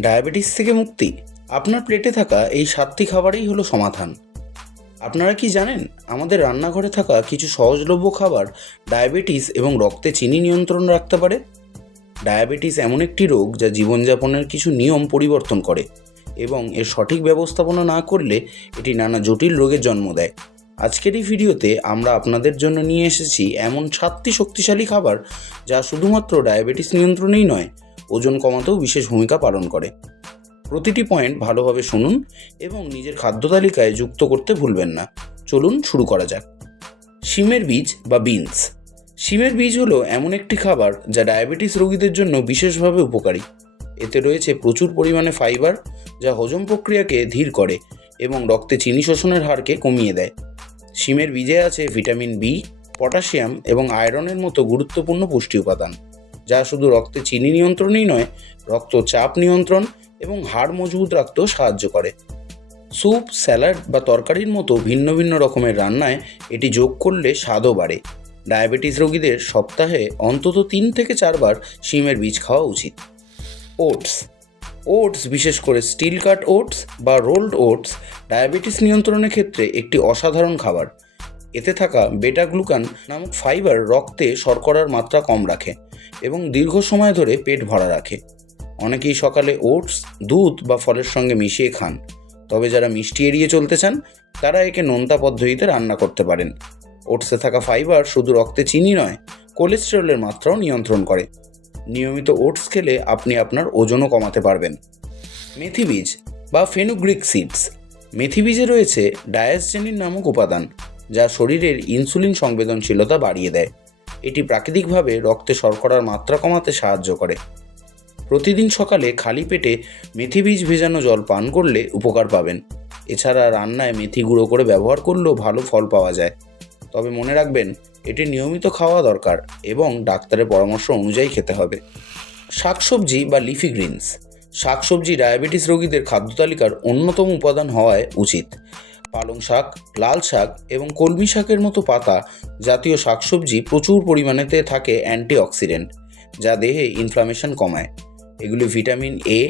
Diabetes থেকে মুক্তি আপনার প্লেটে থাকা এই 7টি খাবারই হলো সমাধান। আপনারা কি জানেন আমাদের রান্নাঘরে থাকা কিছু সহজলভ্য খাবার ডায়াবেটিস এবং রক্তে চিনি নিয়ন্ত্রণ রাখতে পারে। ডায়াবেটিস এমন একটি রোগ যা জীবনযাপনের কিছু নিয়ম পরিবর্তন করে এবং এর সঠিক ব্যবস্থাপনা না করলে এটি নানা জটিল রোগের জন্ম দেয়। আজকের এই ভিডিওতে আমরা আপনাদের জন্য নিয়ে এসেছি এমন 7টি শক্তিশালী খাবার যা শুধুমাত্র ডায়াবেটিস নিয়ন্ত্রণেই নয়, ওজন কমাতেও বিশেষ ভূমিকা পালন করে। প্রতিটি পয়েন্ট ভালোভাবে শুনুন এবং নিজের খাদ্য তালিকায় যুক্ত করতে ভুলবেন না। চলুন শুরু করা যাক। শিমের বীজ বা বিনস। শিমের বীজ হলো এমন একটি খাবার যা ডায়াবেটিস রোগীদের জন্য বিশেষভাবে উপকারী। এতে রয়েছে প্রচুর পরিমাণে ফাইবার, যা হজম প্রক্রিয়াকে ধীর করে এবং রক্তে চিনি শোষণের হারকে কমিয়ে দেয়। শিমের বীজে আছে ভিটামিন বি, পটাশিয়াম এবং আয়রনের মতো গুরুত্বপূর্ণ পুষ্টি উপাদান, যা শুধু রক্তে চিনি নিয়ন্ত্রণেই নয়, রক্তচাপ নিয়ন্ত্রণ এবং হাড় মজবুত রাখতেও সাহায্য করে। স্যুপ, স্যালাড বা তরকারির মতো ভিন্ন ভিন্ন রকমের রান্নায় এটি যোগ করলে স্বাদও বাড়ে। ডায়াবেটিস রোগীদের সপ্তাহে অন্তত 3 থেকে 4 বার শিমের বীজ খাওয়া উচিত। ওটস, বিশেষ করে স্টিল কাট ওটস বা রোলড ওটস ডায়াবেটিস নিয়ন্ত্রণের ক্ষেত্রে একটি অসাধারণ খাবার। এতে থাকা বেটা গ্লুকান নামক ফাইবার রক্তে শর্করার মাত্রা কম রাখে এবং দীর্ঘ সময় ধরে পেট ভরা রাখে। অনেকেই সকালে ওটস দুধ বা ফলের সঙ্গে মিশিয়ে খান, তবে যারা মিষ্টি এড়িয়ে চলতে চান তারা একে নোনতা পদ্ধতিতে রান্না করতে পারেন। ওটসে থাকা ফাইবার শুধু রক্তে চিনি নয়, কোলেস্টেরলের মাত্রাও নিয়ন্ত্রণ করে। নিয়মিত ওটস খেলে আপনি আপনার ওজনও কমাতে পারবেন। মেথি বীজ বা ফেনুগ্রিক সিডস। মেথি বীজে রয়েছে ডায়াসজেনিন নামক উপাদান, যা শরীরের ইনসুলিন সংবেদনশীলতা বাড়িয়ে দেয়। এটি প্রাকৃতিকভাবে রক্তে শর্করার মাত্রা কমাতে সাহায্য করে। প্রতিদিন সকালে খালি পেটে মেথি বীজ ভেজানো জল পান করলে উপকার পাবেন। এছাড়া রান্নায় মেথি গুঁড়ো করে ব্যবহার করলেও ভালো ফল পাওয়া যায়। তবে মনে রাখবেন, এটি নিয়মিত খাওয়া দরকার এবং ডাক্তারের পরামর্শ অনুযায়ী খেতে হবে। শাকসবজি বা লিফি গ্রিনস। শাকসবজি ডায়াবেটিস রোগীদের খাদ্য তালিকার অন্যতম উপাদান হওয়ায় উচিত। পালং শাক, লাল শাক এবং কলমি শাকের মতো পাতা জাতীয় শাকসবজি প্রচুর পরিমাণেতে থাকে অ্যান্টিঅক্সিডেন্ট, যা দেহে ইনফ্লামেশন কমায়। এগুলি ভিটামিন এ,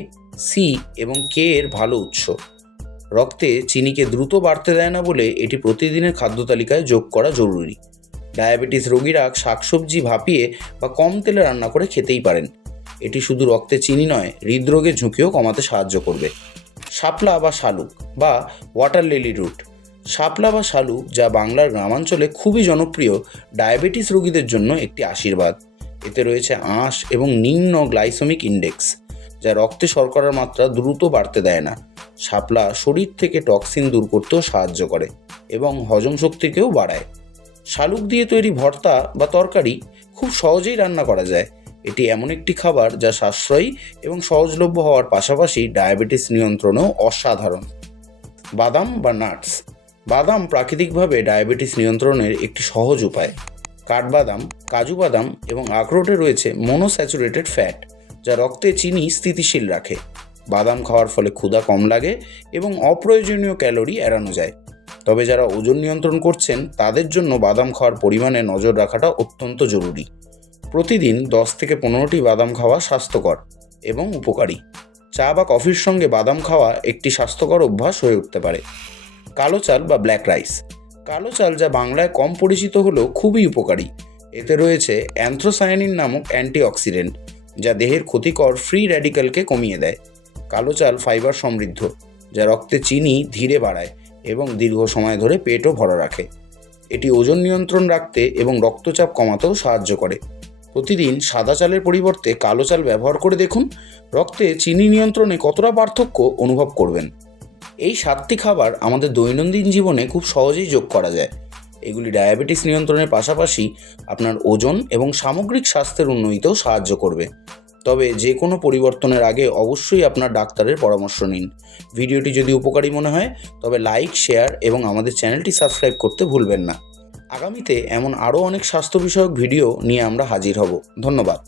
সি এবং কে এর ভালো উৎস। রক্তে চিনিকে দ্রুত বাড়তে দেয় না বলে এটি প্রতিদিনের খাদ্য তালিকায় যোগ করা জরুরি। ডায়াবেটিস রোগীরা শাকসবজি ভাপিয়ে বা কম তেলে রান্না করে খেতেই পারেন। এটি শুধু রক্তে চিনি নয়, হৃদরোগের ঝুঁকিও কমাতে সাহায্য করবে। শাপলা বা শালুক বা ওয়াটার লিলি রুট। শাপলা বা শালুক, যা বাংলার গ্রামাঞ্চলে খুবই জনপ্রিয়, ডায়াবেটিস রোগীদের জন্য একটি আশীর্বাদ। এতে রয়েছে আঁশ এবং নিম্ন গ্লাইসেমিক ইন্ডেক্স, যা রক্তে শর্করার মাত্রা দ্রুত বাড়তে দেয় না। শাপলা শরীর থেকে টক্সিন দূর করতেও সাহায্য করে এবং হজম শক্তিকেও বাড়ায়। শালুক দিয়ে তৈরি ভর্তা বা তরকারি খুব সহজেই রান্না করা যায়। এটি এমন একটি খাবার যা সাশ্রয়ী এবং সহজলভ্য হওয়ার পাশাপাশি ডায়াবেটিস নিয়ন্ত্রণেও অসাধারণ। বাদাম বা নাটস। বাদাম প্রাকৃতিকভাবে ডায়াবেটিস নিয়ন্ত্রণের একটি সহজ উপায়। কাঠবাদাম, কাজু বাদাম এবং আখরোটে রয়েছে মনোস্যাচুরেটেড ফ্যাট, যা রক্তে চিনি স্থিতিশীল রাখে। বাদাম খাওয়ার ফলে ক্ষুধা কম লাগে এবং অপ্রয়োজনীয় ক্যালোরি এড়ানো যায়। তবে যারা ওজন নিয়ন্ত্রণ করছেন তাদের জন্য বাদাম খাওয়ার পরিমাণে নজর রাখাটা অত্যন্ত জরুরি। প্রতিদিন 10 থেকে 15টি বাদাম খাওয়া স্বাস্থ্যকর এবং উপকারী। চা বা কফির সঙ্গে বাদাম খাওয়া একটি স্বাস্থ্যকর অভ্যাস হয়ে উঠতে পারে। কালো চাল বা ব্ল্যাক রাইস। কালো চাল, যা বাংলায় কম পরিচিত হলেও খুবই উপকারী। এতে রয়েছে অ্যান্থ্রোসায়ানিন নামক অ্যান্টিঅক্সিডেন্ট, যা দেহের ক্ষতিকর ফ্রি র্যাডিক্যালকে কমিয়ে দেয়। কালো চাল ফাইবার সমৃদ্ধ, যা রক্তে চিনি ধীরে বাড়ায় এবং দীর্ঘ সময় ধরে পেটও ভরা রাখে। এটি ওজন নিয়ন্ত্রণ রাখতে এবং রক্তচাপ কমাতেও সাহায্য করে। প্রতিদিন সাদা চালের পরিবর্তে কালো চাল ব্যবহার করে দেখুন, রক্তে চিনি নিয়ন্ত্রণে কতটা পার্থক্য অনুভব করবেন। এই 7টি খাবার আমাদের দৈনন্দিন জীবনে খুব সহজেই যোগ করা যায়। এগুলি ডায়াবেটিস নিয়ন্ত্রণের পাশাপাশি আপনার ওজন এবং সামগ্রিক স্বাস্থ্যের উন্নতিতেও সাহায্য করবে। তবে যে কোনো পরিবর্তনের আগে অবশ্যই আপনার ডাক্তারের পরামর্শ নিন। ভিডিওটি যদি উপকারী মনে হয় তবে লাইক, শেয়ার এবং আমাদের চ্যানেলটি সাবস্ক্রাইব করতে ভুলবেন না। আগামীতে এমন আরও অনেক স্বাস্থ্য বিষয়ক ভিডিও নিয়ে আমরা হাজির হব। ধন্যবাদ।